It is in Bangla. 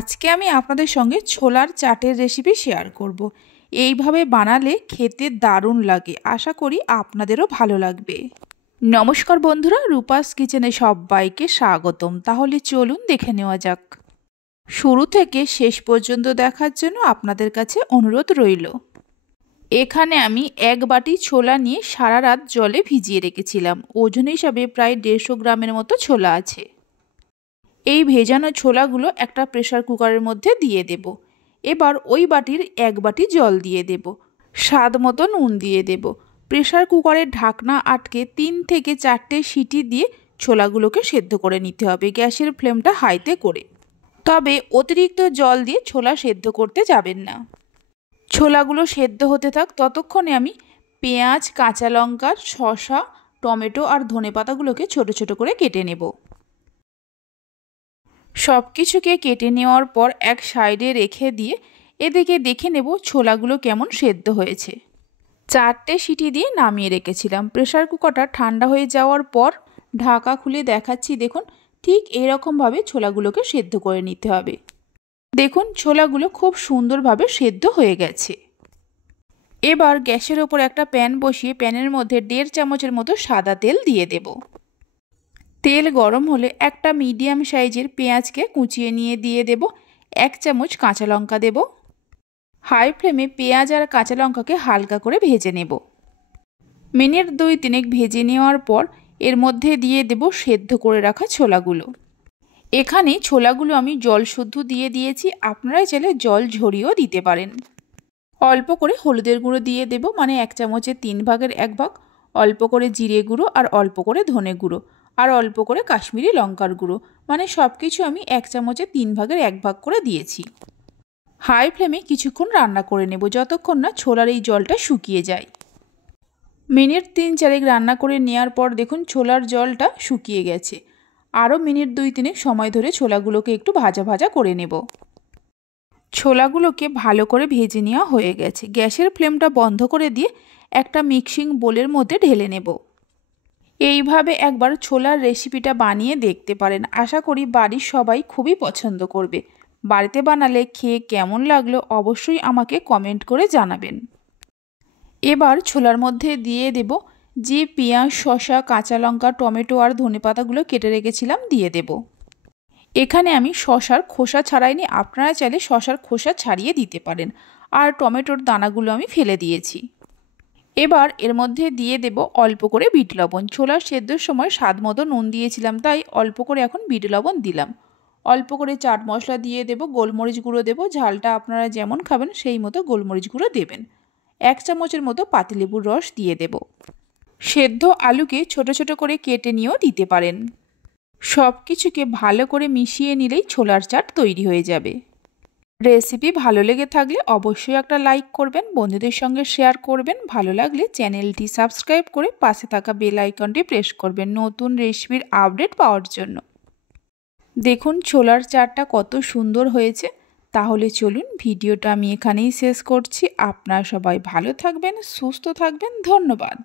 আজকে আমি আপনাদের সঙ্গে ছোলার চাটের রেসিপি শেয়ার করব। এইভাবে বানালে খেতে দারুণ লাগে, আশা করি আপনাদেরও ভালো লাগবে। নমস্কার বন্ধুরা, রূপাস কিচেনে সবাইকে স্বাগতম। তাহলে চলুন দেখে নেওয়া যাক। শুরু থেকে শেষ পর্যন্ত দেখার জন্য আপনাদের কাছে অনুরোধ রইল। এখানে আমি 1 বাটি ছোলা নিয়ে সারা রাত জলে ভিজিয়ে রেখেছিলাম। ওজন হিসাবে প্রায় 150 গ্রামের মতো ছোলা আছে। এই ভেজানো ছোলাগুলো একটা প্রেসার কুকারের মধ্যে দিয়ে দেব। এবার ওই বাটির 1 বাটি জল দিয়ে দেব। স্বাদ মতো নুন দিয়ে দেব। প্রেসার কুকারের ঢাকনা আটকে 3 থেকে 4টে সিটি দিয়ে ছোলাগুলোকে সেদ্ধ করে নিতে হবে, গ্যাসের ফ্লেমটা হাইতে করে। তবে অতিরিক্ত জল দিয়ে ছোলা সেদ্ধ করতে যাবেন না। ছোলাগুলো সেদ্ধ হতে থাক, ততক্ষণে আমি পেঁয়াজ, কাঁচা লঙ্কা, শসা, টমেটো আর ধনেপাতাগুলোকে ছোট ছোট করে কেটে নেব। সব কিছুকে কেটে নেওয়ার পর এক সাইডে রেখে দিয়ে এদিকে দেখে নেব ছোলাগুলো কেমন সেদ্ধ হয়েছে। 4টে সিটি দিয়ে নামিয়ে রেখেছিলাম। প্রেসার কুকারটা ঠান্ডা হয়ে যাওয়ার পর ঢাকা খুলে দেখাচ্ছি। দেখুন, ঠিক এইরকমভাবে ছোলাগুলোকে সেদ্ধ করে নিতে হবে। দেখুন, ছোলাগুলো খুব সুন্দরভাবে সেদ্ধ হয়ে গেছে। এবার গ্যাসের ওপর একটা প্যান বসিয়ে প্যানের মধ্যে 1.5 চামচের মতো সাদা তেল দিয়ে দেব। তেল গরম হলে একটা মিডিয়াম সাইজের পেঁয়াজকে কুচিয়ে নিয়ে দিয়ে দেব। 1 চামচ কাঁচা লঙ্কা দেব। হাই ফ্লেমে পেঁয়াজ আর কাঁচা লঙ্কাকে হালকা করে ভেজে নেব। মিনিট 2-3 ভেজে নেওয়ার পর এর মধ্যে দিয়ে দেব সেদ্ধ করে রাখা ছোলাগুলো। এখানে ছোলাগুলো আমি জল শুদ্ধ দিয়ে দিয়েছি, আপনারা চাইলে জল ঝরিয়েও দিতে পারেন। অল্প করে হলুদের গুঁড়ো দিয়ে দেব, মানে 1 চামচের 3 ভাগের 1 ভাগ। অল্প করে জিরে গুঁড়ো আর অল্প করে ধনে গুঁড়ো আর অল্প করে কাশ্মীরি লঙ্কার গুঁড়ো, মানে সব কিছু আমি 1 চামচের 3 ভাগের 1 ভাগ করে দিয়েছি। হাই ফ্লেমে কিছুক্ষণ রান্না করে নেব, যতক্ষণ না ছোলার এই জলটা শুকিয়ে যায়। মিনিট 3-4 রান্না করে নেওয়ার পর দেখুন ছোলার জলটা শুকিয়ে গেছে। আরও মিনিট 2-3 সময় ধরে ছোলাগুলোকে একটু ভাজা ভাজা করে নেব। ছোলাগুলোকে ভালো করে ভেজে নেওয়া হয়ে গেছে। গ্যাসের ফ্লেমটা বন্ধ করে দিয়ে একটা মিক্সিং বোলের মধ্যে ঢেলে নেব। এইভাবে একবার ছোলার রেসিপিটা বানিয়ে দেখতে পারেন, আশা করি বাড়ির সবাই খুবই পছন্দ করবে। বাড়িতে বানালে খেয়ে কেমন লাগলো অবশ্যই আমাকে কমেন্ট করে জানাবেন। এবার ছোলার মধ্যে দিয়ে দেব যে পেঁয়াজ, শসা, কাঁচা লঙ্কা, টমেটো আর ধনেপাতাগুলো কেটে রেখেছিলাম দিয়ে দেব। এখানে আমি শসার খোসা ছাড়াইনি, আপনারা চাইলে শসার খোসা ছাড়িয়ে দিতে পারেন। আর টমেটোর দানাগুলো আমি ফেলে দিয়েছি। এবার এর মধ্যে দিয়ে দেব অল্প করে বিট লবণ। ছোলার সেদ্ধর সময় স্বাদ মতো নুন দিয়েছিলাম, তাই অল্প করে এখন বিট লবণ দিলাম। অল্প করে চাট মশলা দিয়ে দেব, গোলমরিচ গুঁড়ো দেব। ঝালটা আপনারা যেমন খাবেন সেই মতো গোলমরিচ গুঁড়ো দেবেন। 1 চামচের মতো পাতিলেবুর রস দিয়ে দেব। সেদ্ধ আলুকে ছোট ছোট করে কেটে নিয়েও দিতে পারেন। সব কিছুকে ভালো করে মিশিয়ে নিলেই ছোলার চাট তৈরি হয়ে যাবে। রেসিপি ভালো লেগে থাকলে অবশ্যই একটা লাইক করবেন, বন্ধুদের সঙ্গে শেয়ার করবেন। ভালো লাগলে চ্যানেলটি সাবস্ক্রাইব করে পাশে থাকা বেল আইকনটি প্রেস করবেন নতুন রেসিপির আপডেট পাওয়ার জন্য। দেখুন ছোলার চাটটা কত সুন্দর হয়েছে। তাহলে চলুন ভিডিওটা আমি এখানেই শেষ করছি। আপনারা সবাই ভালো থাকবেন, সুস্থ থাকবেন। ধন্যবাদ।